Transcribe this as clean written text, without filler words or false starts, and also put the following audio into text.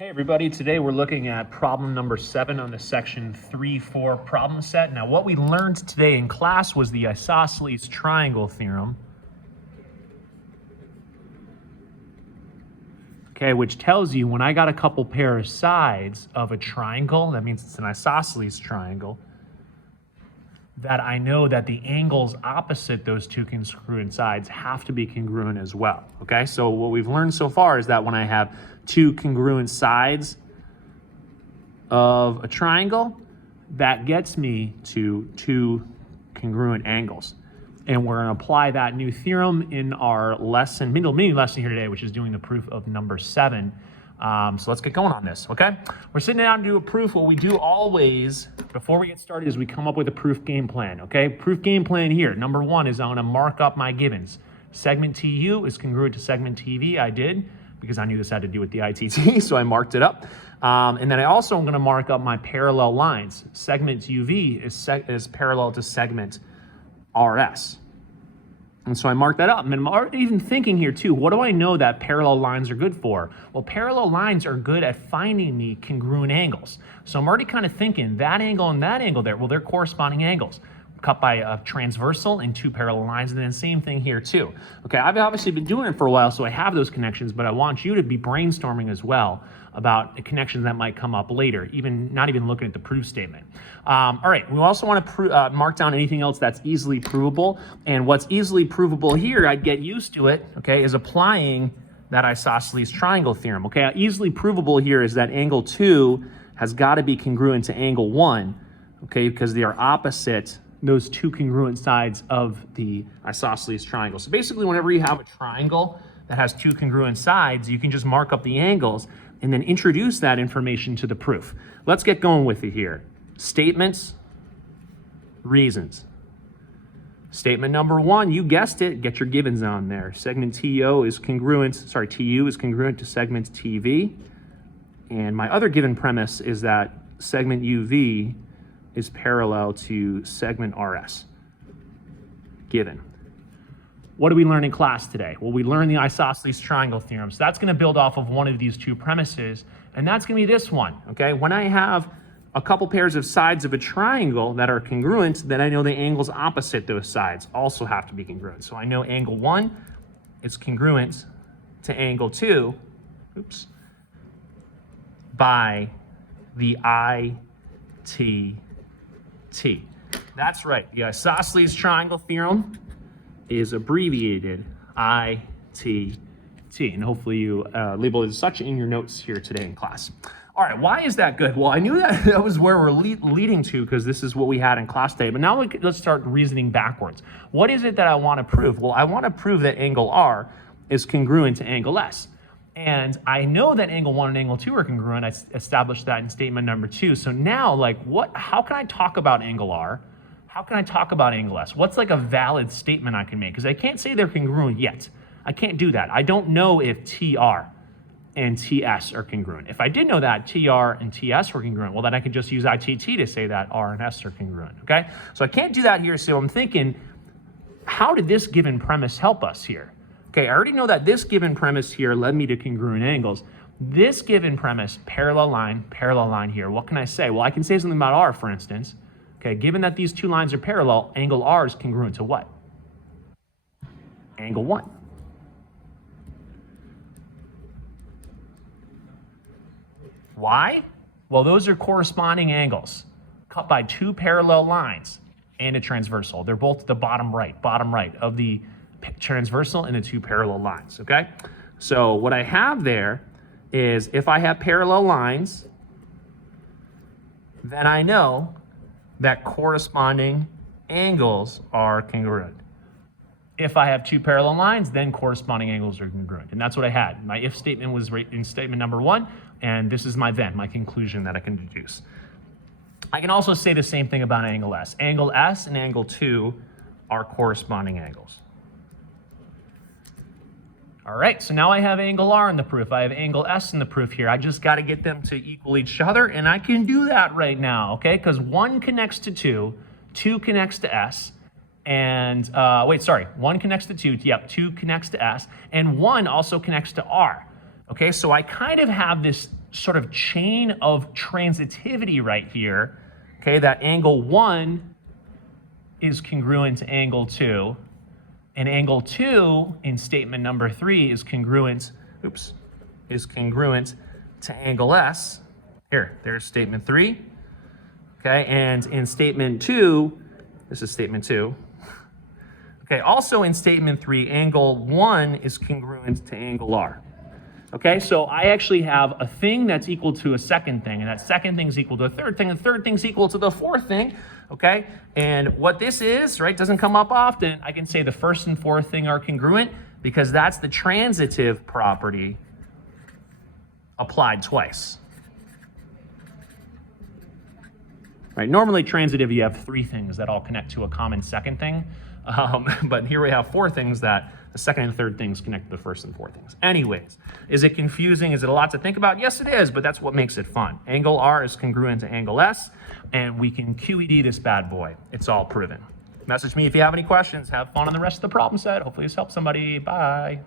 Hey everybody, today we're looking at problem number 7 on the section 3-4 problem set. Now what we learned today in class was the Isosceles triangle theorem. Okay, which tells you when I got a couple pair of sides of a triangle, that means it's an isosceles triangle, that I know that the angles opposite those two congruent sides have to be congruent as well. Okay, so what we've learned so far is that when I have two congruent sides of a triangle, that gets me to two congruent angles. And we're going to apply that new theorem in our lesson, mini lesson here today, which is doing the proof of number 7. So let's get going on this, okay? We're sitting down to do a proof. What we do always, before we get started, is we come up with a proof game plan, okay? Proof game plan here. Number 1 is I'm going to mark up my givens. Segment TU is congruent to segment TV. I did, because I knew this had to do with the ITT, so I marked it up. And then I also am going to mark up my parallel lines. Segment UV is parallel to segment RS. And so I marked that up. And I'm already even thinking here too, what do I know that parallel lines are good for? Well, parallel lines are good at finding me congruent angles. So I'm already kind of thinking that angle and that angle there, well, they're corresponding angles. Cut by a transversal and two parallel lines, and then same thing here too. Okay, I've obviously been doing it for a while, so I have those connections, but I want you to be brainstorming as well about the connections that might come up later, not even looking at the proof statement. All right, we also want to mark down anything else that's easily provable, and what's easily provable here, I'd get used to it, okay, is applying that isosceles triangle theorem. Okay, easily provable here is that angle 2 has got to be congruent to angle 1, okay, because they are opposite those two congruent sides of the isosceles triangle. So basically, whenever you have a triangle that has two congruent sides, you can just mark up the angles and then introduce that information to the proof. Let's get going with it here. Statements, reasons. Statement number 1, you guessed it, get your givens on there. Segment TU is congruent to segment TV. And my other given premise is that segment UV is parallel to segment RS. Given. What did we learn in class today? Well, we learned the isosceles triangle theorem. So that's going to build off of one of these two premises, and that's going to be this one, okay? When I have a couple pairs of sides of a triangle that are congruent, then I know the angles opposite those sides also have to be congruent. So I know angle 1 is congruent to angle 2, by the ITT. That's right. The isosceles triangle theorem is abbreviated ITT, and hopefully you label it as such in your notes here today in class. All right, why is that good? Well, I knew that was where we're leading to because this is what we had in class today, but now let's start reasoning backwards. What is it that I want to prove? Well, I want to prove that angle R is congruent to angle S. And I know that angle 1 and angle 2 are congruent. I established that in statement number 2. So now, how can I talk about angle R? How can I talk about angle S? What's like a valid statement I can make? Because I can't say they're congruent yet. I can't do that. I don't know if TR and TS are congruent. If I did know that TR and TS were congruent, well, then I could just use ITT to say that R and S are congruent, okay? So I can't do that here, so I'm thinking, how did this given premise help us here? Okay, I already know that this given premise here led me to congruent angles. This given premise, parallel line here, what can I say? Well, I can say something about R, for instance. Okay, given that these two lines are parallel, angle R is congruent to what? Angle 1. Why? Well, those are corresponding angles cut by two parallel lines and a transversal. They're both the bottom right of the transversal and the two parallel lines, okay? So what I have there is if I have parallel lines, then I know that corresponding angles are congruent. If I have two parallel lines, then corresponding angles are congruent. And that's what I had. My if statement was right in statement number 1, and this is my conclusion that I can deduce. I can also say the same thing about angle S. Angle S and angle 2 are corresponding angles. All right, so now I have angle R in the proof. I have angle S in the proof here. I just got to get them to equal each other, and I can do that right now, okay? Because 1 connects to 2, 2 connects to S, and, 1 connects to 2, 2 connects to S, and 1 also connects to R. Okay, so I kind of have this sort of chain of transitivity right here, okay, that angle 1 is congruent to angle 2, and angle 2 in statement number 3 is congruent, to angle S. Here, there's statement 3, okay, and in statement 2, this is statement 2, okay, also in statement 3, angle 1 is congruent to angle R. Okay, so I actually have a thing that's equal to a second thing, and that second thing is equal to a third thing, and the third thing is equal to the fourth thing, okay? And what this is, right, doesn't come up often. I can say the first and fourth thing are congruent because that's the transitive property applied twice. Right, normally transitive, you have 3 things that all connect to a common second thing, but here we have 4 things that the second and third things connect to the first and fourth things. Anyways, is it confusing? Is it a lot to think about? Yes, it is, but that's what makes it fun. Angle R is congruent to angle S, and we can QED this bad boy. It's all proven. Message me if you have any questions. Have fun on the rest of the problem set. Hopefully this helps somebody. Bye.